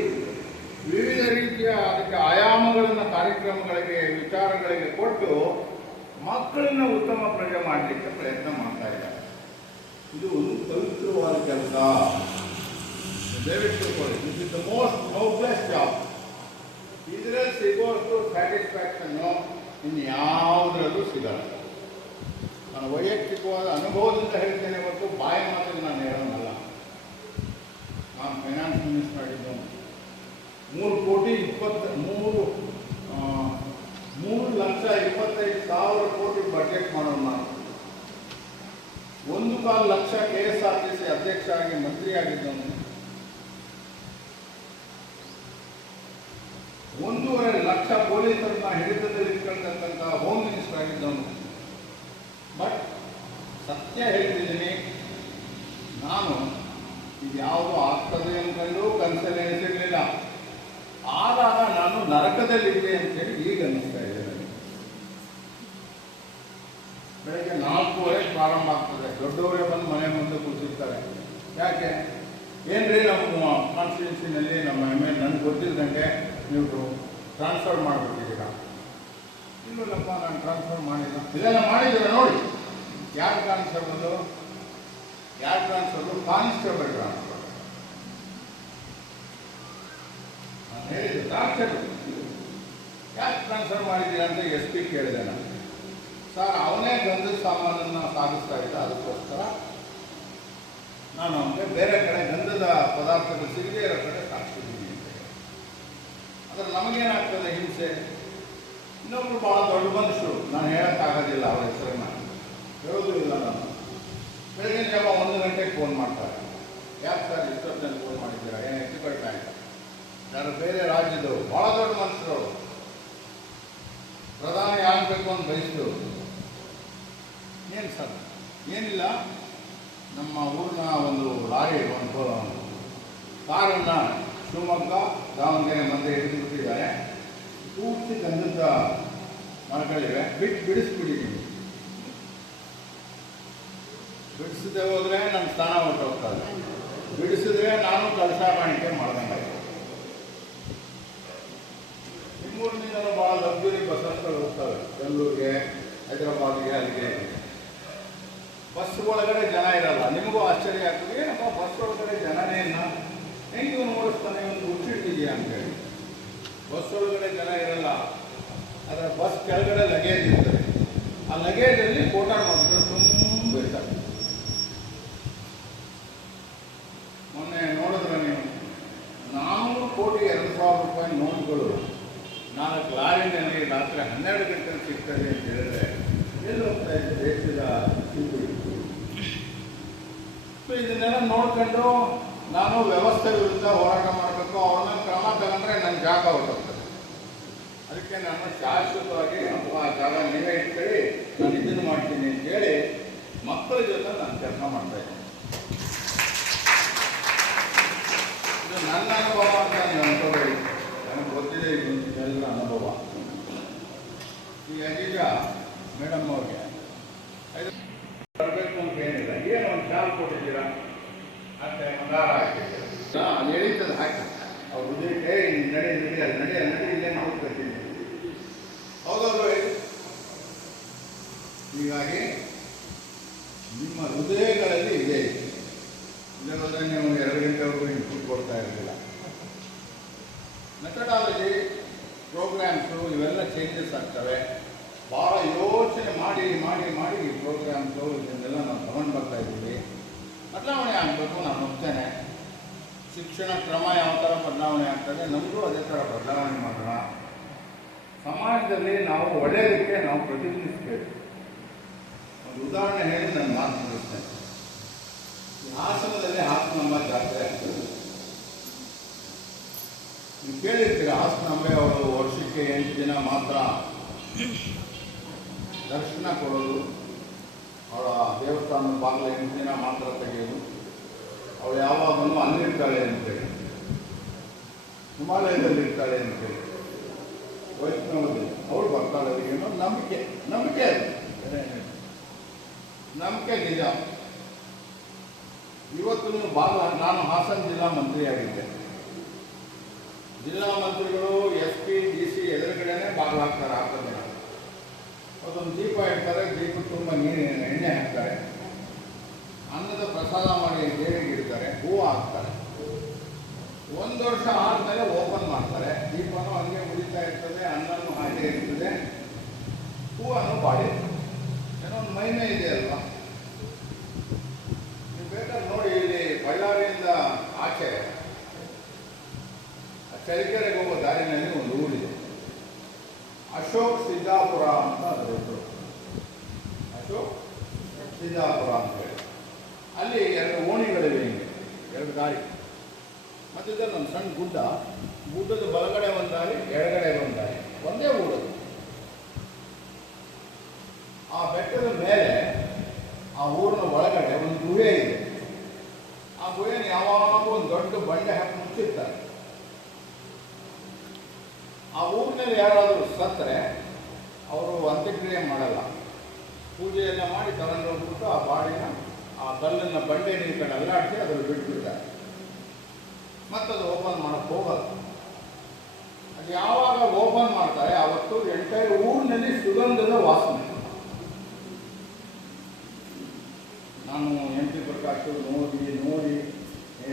ವಿವಿಧ ರೀತಿಯ ಅದಕ್ಕೆ ಆಯಾಮಗಳನ್ನು ಕಾರ್ಯಕ್ರಮಗಳಿಗೆ ವಿಚಾರಗಳಿಗೆ ಕೊಟ್ಟು ಮಕ್ಕಳನ್ನ ಉತ್ತಮ ಪ್ರಜೆ ಮಾಡಲಿಕ್ಕೆ ಪ್ರಯತ್ನ ಮಾಡ್ತಾ ಇದ್ದಾರೆ. ಇದು ಒಂದು ಪವಿತ್ರವಾದ ಕೆಲಸ. ದಯವಿಟ್ಟು this is the most noblest job. ಇದರಲ್ಲಿ ಸಿಗೋಷ್ಟು ಸ್ಯಾಟಿಸ್ಫ್ಯಾಕ್ಷನ್ನು ಇನ್ಯಾವುದರಲ್ಲೂ ಸಿಗಲ್ಲ. ನಾನು ವೈಯಕ್ತಿಕವಾದ ಅನುಭವದಿಂದ ಹೇಳ್ತೇನೆ ಹೊರತು ಬಾಯಿ ಮಾತ್ರ ನಾನು ಹೇಳೋನಲ್ಲ. ನಾನು ಫೈನಾನ್ಸ್ ಮಿನಿಸ್ಟರ್ ಆಗಿದ್ದವನು. 3,25,000 ಕೋಟಿ ಬಜೆಟ್ ಮಾಡೋನು ನಾನು. 1.25 ಲಕ್ಷ KSRTC ಅಧ್ಯಕ್ಷ ಆಗಿ ಮಂತ್ರಿ ಆಗಿದ್ದವನು. 1.5 ಲಕ್ಷ ಪೊಲೀಸರನ್ನ ಹಿಡಿತದಲ್ಲಿ ಇಟ್ಕೊಂಡಂತ ಹೋಮ್ ಮಿನಿಸ್ಟರ್ ಆಗಿದ್ದವನು. ಬಟ್ ಸತ್ಯ ಹೇಳ್ತಿದ್ದೀನಿ, ನಾನು ಇದು ಯಾವುದು ಆಗ್ತದೆ ಅಂದ್ಕೊಂಡು ಕನಸಲ್ಲಿ ಎನಿಸಿರ್ಲಿಲ್ಲ. ಆದಾಗ ನಾನು ನರಕದಲ್ಲಿದ್ದೆ ಅಂತೇಳಿ ಈಗ ಅನ್ನಿಸ್ತಾ ಇದೆ ನನಗೆ. ಬೆಳಗ್ಗೆ 4:30 ಪ್ರಾರಂಭ ಆಗ್ತದೆ. ದೊಡ್ಡವರೇ ಬಂದು ಮನೆ ಮುಂದೆ ಕೂತಿರ್ತಾರೆ. ಯಾಕೆ? ಏನ್ರಿ ನಮ್ಮ ಕಾನ್ಸ್ಟಿಟ್ಯೂನ್ಸಿನಲ್ಲಿ ನಮ್ಮ ML ನನಗೆ ಗೊತ್ತಿದ್ದಂಗೆ ನೀವು ಟ್ರಾನ್ಸ್ಫರ್ ಮಾಡಿಬಿಟ್ಟಿದ್ದೀರಾ? ಇಲ್ಲಪ್ಪ, ನಾನು ಟ್ರಾನ್ಸ್ಫರ್ ಮಾಡಿಲ್ಲ. ಇದೆಲ್ಲ ಮಾಡಿದ್ದೀರ ನೋಡಿ. ಯಾರು ಟ್ರಾನ್ಸ್ಫರ್ ಬಂದು? ಯಾರು ಟ್ರಾನ್ಸ್ಫರ್? Constable transfer. ನಾನು ಹೇಳಿದ್ದು ಟಾರ್ಚರ್. ಯಾಕೆ ಟ್ರಾನ್ಸ್ಫರ್ ಮಾಡಿದ್ದೀರಾ ಅಂತ SP ಕೇಳಿದೆ ನಾನು. ಸರ್, ಅವನೇ ಗಂಧದ ಸಾಮಾನನ್ನು ಸಾಗಿಸ್ತಾ ಇದ್ದ, ಅದಕ್ಕೋಸ್ಕರ ನಾನು ಅವನಿಗೆ ಬೇರೆ ಕಡೆ ಗಂಧದ ಪದಾರ್ಥಗಳು ಸಿಗದೇ ಇರೋ ಕಡೆ ಸಾಗಿಸಿದ್ದೀನಿ ಅಂತ. ಆದರೆ ನಮಗೇನಾಗ್ತದೆ ಹಿಂಸೆ? ಇನ್ನೊಬ್ರು ಭಾಳ ದೊಡ್ಡ ಮನುಷ್ಯರು, ನಾನು ಹೇಳೋಕ್ಕಾಗೋದಿಲ್ಲ ಅವರ ಹೆಸರನ್ನ, ಹೇಳೋದು ಇಲ್ಲ ನಾನು. ಬೆಳಗಿನ ಜಾವ 1 ಗಂಟೆಗೆ ಫೋನ್ ಮಾಡ್ತಾರೆ. ಯಾಕೆ ಸರ್ ಇಷ್ಟೊತ್ತಿನಲ್ಲಿ ಫೋನ್ ಮಾಡಿದ್ದೀರಾ? ಏನು ಹೆಚ್ಚು ಕಡಿಮೆ ಆಯಿತು? ಯಾರು ಬೇರೆ ರಾಜ್ಯದವರು, ಭಾಳ ದೊಡ್ಡ ಮನುಷ್ಯರು, ಪ್ರಧಾನಿ ಆಗಬೇಕು ಅಂತ ಬಯಸಿದ್ರು. ಏನು ಸರ್? ಏನಿಲ್ಲ, ನಮ್ಮ ಊರಿನ ಒಂದು ಲಾರಿ ಒಂದು ಕಾರನ್ನು ಶಿವಮೊಗ್ಗ ದಾವಣಗೆರೆ ಮಧ್ಯೆ ಹಿಡಿದುಬಿಟ್ಟಿದ್ದಾರೆ. ಪೂರ್ತಿ ಗಂಧದ ಮರಗಳಿವೆ, ಬಿಡಿಸ್ಬಿಟ್ಟಿದ್ದೀನಿ. ಬಿಡಿಸದೆ ಹೋದರೆ ನನ್ನ ಸ್ಥಾನ ಹೊರಟೋಗ್ತದೆ. ಬಿಡಿಸಿದ್ರೆ ನಾನು ಕೆಲಸ ಕಾಣಿಕೆ ಮಾಡ್ದಂಗೆ. ನಿಮ್ಮೂರಿನಿಂದ ಭಾಳ ಲಗ್ಸುರಿ ಬಸ್ಗಳು ಹೋಗ್ತವೆ ಬೆಂಗಳೂರಿಗೆ, ಹೈದರಾಬಾದ್ಗೆ, ಅಲ್ಲಿಗೆ. ಬಸ್ ಒಳಗಡೆ ಜನ ಇರಲ್ಲ. ನಿಮಗೂ ಆಶ್ಚರ್ಯ ಆಗ್ತದೆ, ಏನಪ್ಪ ಬಸ್ ಒಳಗಡೆ ಜನನೇ ಇಲ್ಲ, ಹೆಂಗೆ ಇವನು ಓಡಿಸ್ತಾನೆ, ಇವನು ಹುಚ್ಚಿಟ್ಟಿದೆಯಾ ಅಂತೇಳಿ. ಬಸ್ ಒಳಗಡೆ ಜನ ಇರಲ್ಲ, ಆದರೆ ಬಸ್ ಕೆಳಗಡೆ ಲಗೇಜ್ ಇರ್ತದೆ. ಆ ಲಗೇಜಲ್ಲಿ ಫೋಟೋ ನೋಡಿದ್ರೆ ತುಂಬ ಇರ್ತಾರೆ. ಮೊನ್ನೆ ನೋಡಿದ್ರೆ ನೀವು 400 ಕೋಟಿ 2,000 ರೂಪಾಯಿ ನೋಟ್ಗಳು 4 ಲಾರಿನಲ್ಲಿ ರಾತ್ರಿ 12 ಗಂಟೆಗೆ ಸಿಗ್ತದೆ ಅಂತ ಹೇಳಿದ್ರೆ ಎಲ್ಲಿ ಹೋಗ್ತಾ ಇದೆ ದೇಶದ ಸಿಬ್ಬಂದಿ? ಸೊ ಇದನ್ನೆಲ್ಲ ನೋಡ್ಕೊಂಡು ನಾನು ವ್ಯವಸ್ಥೆ ವಿರುದ್ಧ ಹೋರಾಟ ಮಾಡಬೇಕು. ಅವ್ರನ್ನ ಕ್ರಮ ತಗೊಂಡ್ರೆ ನನ್ನ ಜಾಗ ಹೊರಟೋಗ್ತದೆ. ಅದಕ್ಕೆ ನಾನು ಶಾಶ್ವತವಾಗಿ ಆ ಜಾಗ ನೀವೇ ಇಟ್ಕೊಳ್ಳಿ, ನಾನು ಇದನ್ನು ಮಾಡ್ತೀನಿ ಅಂತೇಳಿ ಮಕ್ಕಳ ಜೊತೆ ನಾನು ಕೆಲಸ ಮಾಡ್ತಾ ಇದ್ದೀನಿ. ನನ್ನ ಅನುಭವ ಅಂತ ನೀವು ಅನ್ಕೋಬೇಡಿ, ನನಗೆ ಗೊತ್ತಿದೆ ಇದು ಎಲ್ಲರ ಅನುಭವ. ಈ ಅಜೀಜ ಮೇಡಮ್ ಅವ್ರಿಗೆ ಬರಬೇಕು ಅಂತ ಏನಿಲ್ಲ, ಏನು ಒಂದು ಶಾಲ್ ಕೊಟ್ಟಿದ್ದೀರಾ ಮತ್ತೆ ಮಂದಾರ ಹಾಕಿದ್ದೀರಾ, ಅದು ಎಳೀತದೆ ಹಾಕಿ ಅವ್ರು ಹೃದಯಕ್ಕೆ ನಡೆ ನಡಿ ಅದು ನಡಿ ಇಲ್ಲೇ ಹೋಗ್ತೀನಿ. ಹೌದಲ್ವೇ? ಹೀಗಾಗಿ ನಿಮ್ಮ ಹೃದಯಗಳಲ್ಲಿ ಇದೆ. ಇದಲ್ಲದೆ ನೀವು 2 ಗಂಟೆವರೆಗೂ ಇನ್ಪುಟ್ ಕೊಡ್ತಾ ಇರಲಿಲ್ಲ. ಮೆಥಡಾಲಜಿ ಪ್ರೋಗ್ರಾಮ್ಸು ಇವೆಲ್ಲ ಚೇಂಜಸ್ ಆಗ್ತವೆ. ಭಾಳ ಯೋಚನೆ ಮಾಡಿ ಮಾಡಿ ಮಾಡಿ ಈ ಪ್ರೋಗ್ರಾಮ್ಸು ಇದನ್ನೆಲ್ಲ ನಾವು ತಗೊಂಡು ಬರ್ತಾ ಇದ್ದೀವಿ. ಬದಲಾವಣೆ ಆಗಬೇಕು, ನಾನು ಹೋಗ್ತೇನೆ. ಶಿಕ್ಷಣ ಕ್ರಮ ಯಾವ ಥರ ಬದಲಾವಣೆ ಆಗ್ತದೆ, ನಮಗೂ ಅದೇ ಥರ ಬದಲಾವಣೆ ಮಾಡೋಣ. ಸಮಾಜದಲ್ಲಿ ನಾವು ಒಳ್ಳೆಯದಕ್ಕೆ ನಾವು ಪ್ರತಿನಿಧಿಸಬೇಕು. ಒಂದು ಉದಾಹರಣೆ ಹೇಳಿ ನಾನು ಮಾತು ಮುಗಿಸ್ತೇನೆ. ಹಾಸನದಲ್ಲಿ ಹಾಸನಾಂಬ ಜಾತ್ರೆ ಆಗ್ತದೆ. ನೀವು ಕೇಳಿರ್ತೀರ, ಹಾಸನಾಂಬೆ ಅವರು ವರ್ಷಕ್ಕೆ 8 ದಿನ ಮಾತ್ರ ದರ್ಶನ ಕೊಡೋದು, ಅವಳ ದೇವಸ್ಥಾನದ ಬಾಗಿಲು 8 ದಿನ ಮಾತ್ರ ತೆಗೆಯೋದು, ಅವಳು ಯಾವಾಗಲೂ ಅಲ್ಲಿರ್ತಾಳೆ ಅಂತೇಳಿ, ಹಿಮಾಲಯದಲ್ಲಿರ್ತಾಳೆ ಅಂತೇಳಿ, ವೈಷ್ಣವದಲ್ಲಿ ಅವಳು ಬರ್ತಾಳೆ. ಏನೋ ನಂಬಿಕೆ ಅದು, ನಂಬಿಕೆ ನಿಜ. ಇವತ್ತು ನಾನು ಹಾಸನ ಜಿಲ್ಲಾ ಮಂತ್ರಿಯಾಗಿದ್ದೆ. ಜಿಲ್ಲಾ ಮಂತ್ರಿಗಳು SP DC ಎದುರುಗಡೆನೆ ಬಾಗಿಲಾಗ್ತಾರೆ. ಹಾಕೋದು ಅದೊಂದು ದೀಪ ಇಡ್ತಾರೆ, ದೀಪ ತುಂಬ ಎಣ್ಣೆ ಹಾಕ್ತಾರೆ, ಅನ್ನದ ಪ್ರಸಾದ ಮಾಡಿ ದೇವಿಗೆ ಇಡ್ತಾರೆ, ಹೂವು ಹಾಕ್ತಾರೆ. 1 ವರ್ಷ ಆದಮೇಲೆ ಓಪನ್ ಮಾಡ್ತಾರೆ. ದೀಪನೂ ಹಂಗೆ ಉಳಿತಾ ಇರ್ತದೆ, ಅನ್ನನೂ ಹಾಗೆ ಇರ್ತದೆ, ಹೂವನ್ನು ಬಾಡಿ ಏನೋ ಒಂದು ಮಹಿಮೆ ಇದೆ ಅಲ್ವಾ. ನೀವು ಬೇಕಾದ್ರೆ ನೋಡಿ, ಇಲ್ಲಿ ಬಳ್ಳಾರಿಯಿಂದ ಆಚೆ ಚಳಿಕೆರೆಗೆ ಹೋಗೋ ದಾರಿನಲ್ಲಿ ಒಂದು ಊರಿದೆ, ಅಶೋಕ್ ಸಿದ್ದಾಪುರ ಅಂತ ಅದರ ಹೆಸರು. ಅಶೋಕ್ ಸಿದ್ದಾಪುರ ಅಂತ ಹೇಳಿ ಅಲ್ಲಿ 2 ಓಣಿಗಳಿವೆ. ಹಿಂಗೆ 2 ದಾರಿ, ಮಧ್ಯದಲ್ಲಿ ಒಂದು ಸಣ್ಣ ಗುಡ್ಡದ ಬಲಗಡೆ ಒಂದು ದಾರಿ, ಎಡಗಡೆ ಒಂದು ದಾರಿ, ಒಂದೇ ಊರು. ಆ ಬೆಟ್ಟದ ಮೇಲೆ ಆ ಊರಿನ ಒಳಗಡೆ ಒಂದು ಗುಹೆ ಇದೆ. ಆ ಗುಹೆನ ಯಾವಾಗಲೂ ಒಂದು ದೊಡ್ಡ ಬಂಡೆ ಹಾಕಿ ಮುಚ್ಚಿರ್ತಾರೆ. ಆ ಊರಿನಲ್ಲಿ ಯಾರಾದರೂ ಸತ್ತರೆ ಅವರು ಅಂತ್ಯಕ್ರಿಯೆ ಮಾಡಲ್ಲ, ಪೂಜೆಯನ್ನು ಮಾಡಿ ತಗೊಂಡು ಹೋಗ್ಬಿಟ್ಟು ಆ ಬಾಡಿನ ಆ ಕಲ್ಲನ್ನು ಬಂಡೆ ನೀರು ಕಡೆ ಅಲ್ಲಾಡಿಸಿ ಅದನ್ನು ಬಿಟ್ಬಿಡ್ತಾರೆ. ಮತ್ತದು ಓಪನ್ ಮಾಡೋಕ್ಕೆ ಹೋಗಲ್ಲ. ಅದು ಯಾವಾಗ ಓಪನ್ ಮಾಡ್ತಾರೆ ಆವತ್ತು ಎಂಟೈರ್ ಊರಿನಲ್ಲಿ ಸುಗಂಧದ ವಾಸನೆ. ನಾನು MP ಪ್ರಕಾಶ್ ನೋಡಿ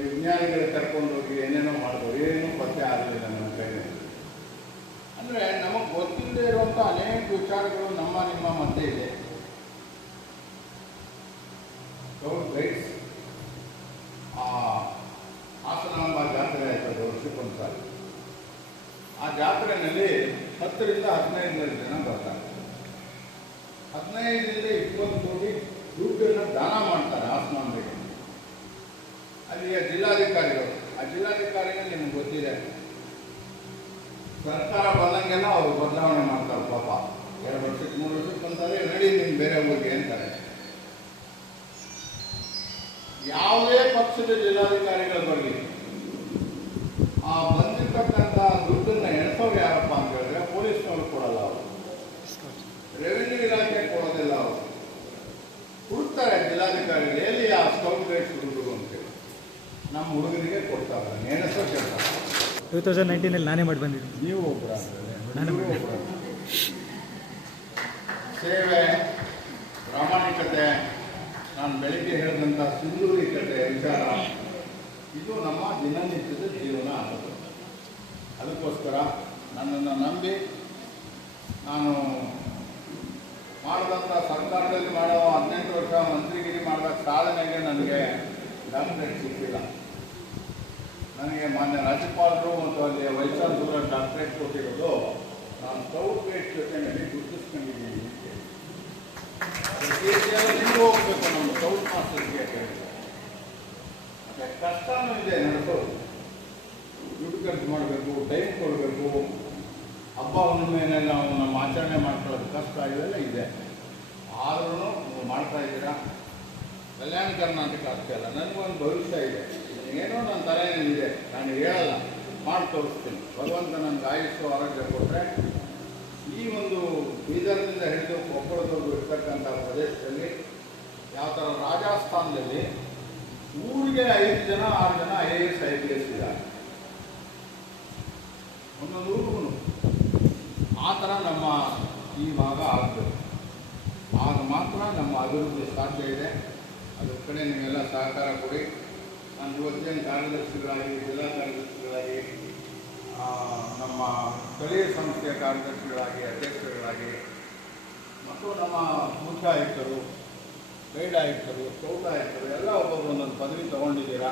ವಿಜ್ಞಾನಿಗಳಿಗೆ ಕರ್ಕೊಂಡು ಹೋಗಿ ಏನೇನೋ ಮಾಡ್ಬೋದು, ಏನೂ ಪತ್ತೆ ಆಗಲಿಲ್ಲ ನನ್ನ ಕೈಯಲ್ಲಿ. ಅಂದರೆ ನಮಗೆ ಗೊತ್ತಿಲ್ಲದೆ ಇರುವಂಥ ಅನೇಕ ವಿಚಾರಗಳು ನಿಮ್ಮ ಮಧ್ಯೆ ಇದೆ. ಗೈಡ್ಸ್ ಹಾಸನಾಂಬ ಜಾತ್ರೆ ಆಯ್ತದೆ ವರ್ಷಕ್ಕೊಂದು ಸಾರಿ. ಆ ಜಾತ್ರೆಯಲ್ಲಿ 10 ರಿಂದ 15 ಜನ ಬರ್ತಾರೆ. 15 ರಿಂದ 20 ಕೋಟಿ ದುಡ್ಡನ್ನು ದಾನ ಮಾಡ್ತಾರೆ ಹಾಸನಾಂಬೆಗೆ. ಅಲ್ಲಿಯ ಜಿಲ್ಲಾಧಿಕಾರಿಗಳು, ಆ ಜಿಲ್ಲಾಧಿಕಾರಿಗಳು ನಿಮ್ಗೆ ಗೊತ್ತಿದೆ, ಸರ್ಕಾರ ಬಂದಂಗೆಲ್ಲ ಅವರು ಬದಲಾವಣೆ ಮಾಡ್ತಾರೆ. ಪಾಪ 2 ವರ್ಷಕ್ಕೆ 3 ವರ್ಷಕ್ಕೆ ಅಂತಾರೆ, ನಡಿ ನೀನು ಬೇರೆ ಊರಿಗೆ ಅಂತಾರೆ. ಯಾವುದೇ ಪಕ್ಷದ ಜಿಲ್ಲಾಧಿಕಾರಿಗಳು ಬರಲಿ, ಆ ಬಂದಿರ್ತಕ್ಕಂಥ ದುಡ್ಡನ್ನು ಎಣಿಸೋರು ಯಾರಪ್ಪ ಅಂತ ಹೇಳಿದ್ರೆ ಪೊಲೀಸ್ನವ್ರು ಕೊಡಲ್ಲ, ಅವರು ರೆವಿನ್ಯೂ ಇಲಾಖೆ ಕೊಡೋದಿಲ್ಲ. ಅವರು ಹುಡುಕ್ತಾರೆ ಜಿಲ್ಲಾಧಿಕಾರಿಗಳು, ಎಲ್ಲಿ ಆ ಸ್ಕೌಟ್ ಗೈಡ್ಸ್ ದುಡ್ಡು ಅಂತೇಳಿ ನಮ್ಮ ಹುಡುಗರಿಗೆ ಕೊಡ್ತಾರೆ, ಎಣಿಸೋ ಕೆಲಸ. 2019 ನಾನೇ ಮಾಡಿ ಬಂದಿದ್ದೀನಿ. ನೀವು ಒಬ್ಬರ ಸೇವೆ, ಪ್ರಾಮಾಣಿಕತೆ, ನಾನು ಬೆಳಿಗ್ಗೆ ಹೇಳಿದಂಥ ಸಿಂಧೂರಿಕತೆ ವಿಚಾರ, ಇದು ನಮ್ಮ ದಿನನಿತ್ಯದ ಜೀವನ ಆಗೋದು. ಅದಕ್ಕೋಸ್ಕರ ನನ್ನನ್ನು ನಂಬಿ ನಾನು ಮಾಡಿದಂಥ ಸರ್ಕಾರದಲ್ಲಿ ಮಾಡೋ 18 ವರ್ಷ ಮಂತ್ರಿಗಿರಿ ಮಾಡಿದ ಸಾಧನೆಗೆ ನನಗೆ ಡಾಕ್ಟರೇಟ್ ಸಿಕ್ಕಿಲ್ಲ. ನನಗೆ ಮಾನ್ಯ ರಾಜ್ಯಪಾಲರು ಮತ್ತು ಅಲ್ಲಿ ವೈಚಾರಿಕರ ಡಾಕ್ಟರೇಟ್ ಕೊಟ್ಟಿರೋದು ನಾನು ಸ್ಕೌಟ್ ಗೈಡ್ಸ್ ಜೊತೆಯಲ್ಲಿ ಗುರುತಿಸ್ಕೊಂಡಿದ್ದೀನಿ. ನೀವು ಹೋಗ್ಬೇಕು, ನಮ್ಮ ಸ್ಕೌಟ್ ಮಾಸ್ಟರ್ಗೆ ಕೇಳಿದೆ. ಮತ್ತು ಕಷ್ಟನೂ ಇದೆ ನಡೆಸೋದು, ದುಡ್ಡು ಖರ್ಚು ಮಾಡಬೇಕು, ಟೈಮ್ ಕೊಡಬೇಕು, ಹಬ್ಬ ಹುಣ್ಣಿಮೆನೆಲ್ಲ ನಮ್ಮ ಆಚರಣೆ ಮಾಡ್ಕೊಳ್ಳೋದು ಕಷ್ಟ, ಇವೆಲ್ಲ ಇದೆ. ಆದ್ರೂ ನೀವು ಮಾಡ್ತಾ ಇದ್ದೀರಾ. ಕಲ್ಯಾಣ ಕರ್ನಾಟಕ ಅಷ್ಟೇ ಅಲ್ಲ, ನನಗೊಂದು ಭವಿಷ್ಯ ಇದೆ. ಏನೋ ನನ್ನ ತಲೆಯಲ್ಲಿದೆ, ನಾನು ಹೇಳಲ್ಲ, ಮಾಡಿ ತೋರಿಸ್ತೀನಿ. ಭಗವಂತ ನನಗೆ ಆಯುಷ್ಯ ಆರೋಗ್ಯ ಕೊಟ್ಟರೆ ಈ ಒಂದು ಬೀದರ್ನಿಂದ ಹಿಡಿದು ಕೊಪ್ಪಳದವರೆಗೂ ಇರ್ತಕ್ಕಂಥ ಪ್ರದೇಶದಲ್ಲಿ ಯಾವ ಥರ ರಾಜಸ್ಥಾನದಲ್ಲಿ ಊರಿಗೆ 5 ಜನ 6 ಜನ IAS IPS ಇದ್ದಾರೆ, ಒಂದೊಂದು ಊರಿಗೂ ಆ ಥರ ನಮ್ಮ ಈ ಭಾಗ ಆಗಬೇಕು. ಆಗ ಮಾತ್ರ ನಮ್ಮ ಅಭಿವೃದ್ಧಿ ಸಾಧ್ಯ ಇದೆ. ಅದ್ರ ಕಡೆ ನೀವೆಲ್ಲ ಸಹಕಾರ ಕೊಡಿ. ನಾನು ಇವತ್ತಿನ ಕಾರ್ಯದರ್ಶಿಗಳಾಗಿ, ಜಿಲ್ಲಾ ಕಾರ್ಯದರ್ಶಿಗಳಾಗಿ, ನಮ್ಮ ಸ್ಥಳೀಯ ಸಂಸ್ಥೆಯ ಕಾರ್ಯದರ್ಶಿಗಳಾಗಿ, ಅಧ್ಯಕ್ಷರುಗಳಾಗಿ ಮತ್ತು ನಮ್ಮ ಮುಖ್ಯ ಆಯುಕ್ತರು, ಗೈಡ್ ಆಯುಕ್ತರು, ಸ್ಕೌಟ್ ಆಯುಕ್ತರು ಎಲ್ಲ ಒಬ್ಬೊಬ್ಬರು ಒಂದೊಂದು ಪದವಿ ತೊಗೊಂಡಿದ್ದೀರಾ.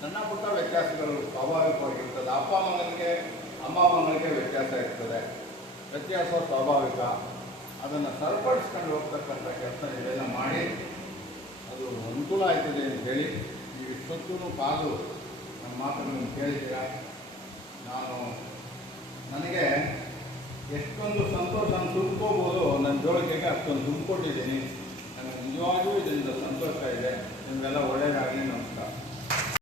ಸಣ್ಣ ಪುಟ್ಟ ವ್ಯತ್ಯಾಸಗಳು ಸ್ವಾಭಾವಿಕವಾಗಿರ್ತದೆ. ಅಪ್ಪ ಮಗನಿಗೆ ಅಮ್ಮ ಮಗಳಿಗೆ ವ್ಯತ್ಯಾಸ ಇರ್ತದೆ, ವ್ಯತ್ಯಾಸ ಸ್ವಾಭಾವಿಕ. ಅದನ್ನು ಸರಿಪಡಿಸ್ಕೊಂಡು ಹೋಗ್ತಕ್ಕಂಥ ಕೆಲಸ ಇದೆಲ್ಲ ಮಾಡಿ ಅದು ಅನುಕೂಲ ಆಯ್ತದೆ ಅಂತ ಹೇಳಿ ನೀವು ಇಷ್ಟೊತ್ತೂ ಕಾದು ನಮ್ಮ ಮಾತನ್ನು ಕೇಳಿದ್ದೀರಾ. ನನಗೆ ಎಷ್ಟೊಂದು ಸಂತೋಷ ತುಂಬ್ಕೋಬೋದು, ನನ್ನ ಜೋಳಿಗೆಗೆ ಅಷ್ಟೊಂದು ತುಂಬಿಕೊಟ್ಟಿದ್ದೀನಿ. ನನಗೆ ನಿಜವಾಗಿಯೂ ಇದರಿಂದ ಸಂತೋಷ ಇದೆ. ನಿಮಗೆಲ್ಲ ಒಳ್ಳೆಯ